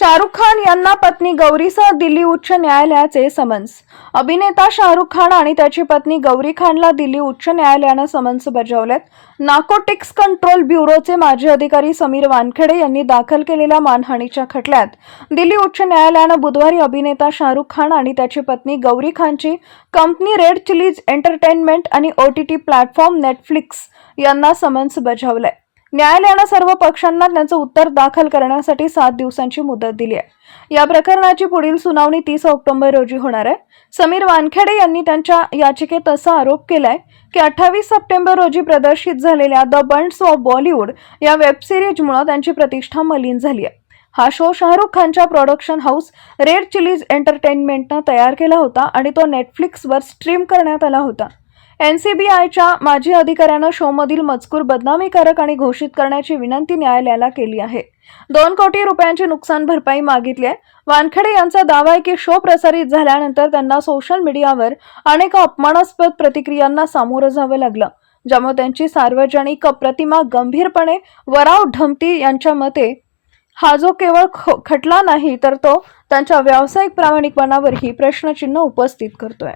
शाहरुख खान यांना पत्नी गौरीसह दिल्ली उच्च न्यायालयाचे समन्स. अभिनेता शाहरुख खान आणि त्याची पत्नी गौरी खानला दिल्ली उच्च न्यायालयानं समन्स बजावलेत. नार्कोटिक्स कंट्रोल ब्युरोचे माजी अधिकारी समीर वानखेडे यांनी दाखल केलेल्या मानहानीच्या खटल्यात. दिल्ली उच्च न्यायालयानं बुधवारी अभिनेता शाहरुख खान आणि त्याची पत्नी गौरी खानची कंपनी रेड चिलीज एंटरटेनमेंट आणि O T T platform Netflix यांना समन्स बजावलंय. न्यायालयानं सर्व पक्षांना त्यांचं उत्तर दाखल करण्यासाठी सात दिवसांची मुदत दिली आहे. या प्रकरणाची पुढील सुनावणी तीस ऑक्टोबर रोजी होणार आहे. समीर वानखेडे यांनी त्यांच्या याचिकेत असा आरोप केलाय की अठ्ठावीस सप्टेंबर रोजी प्रदर्शित झालेल्या द बंड्स ऑफ बॉलिवूड या वेबसिरीजमुळे त्यांची प्रतिष्ठा मलिन झाली आहे. हा शो शाहरुख खानच्या प्रोडक्शन हाऊस रेड चिलीज एंटरटेनमेंटनं तयार केला होता आणि तो नेटफ्लिक्सवर स्ट्रीम करण्यात आला होता. एनसीबीआयच्या माजी अधिकाऱ्यानं शोमधील मजकूर बदनामीकारक आणि घोषित करण्याची विनंती न्यायालयाला केली आहे. दोन कोटी रुपयांची नुकसान भरपाई मागितली आहे. वानखेडे यांचा दावा आहे की शो प्रसारित झाल्यानंतर त्यांना सोशल मीडियावर अनेक अपमानास्पद प्रतिक्रियांना सामोरं जावं लागलं ज्यामुळे त्यांची सार्वजनिक प्रतिमा गंभीरपणे वराव ढमती यांच्या मते हा जो केवळ ख- खटला नाही तर तो त्यांच्या व्यावसायिक प्रामाणिकपणावरही प्रश्नचिन्ह उपस्थित करतोय.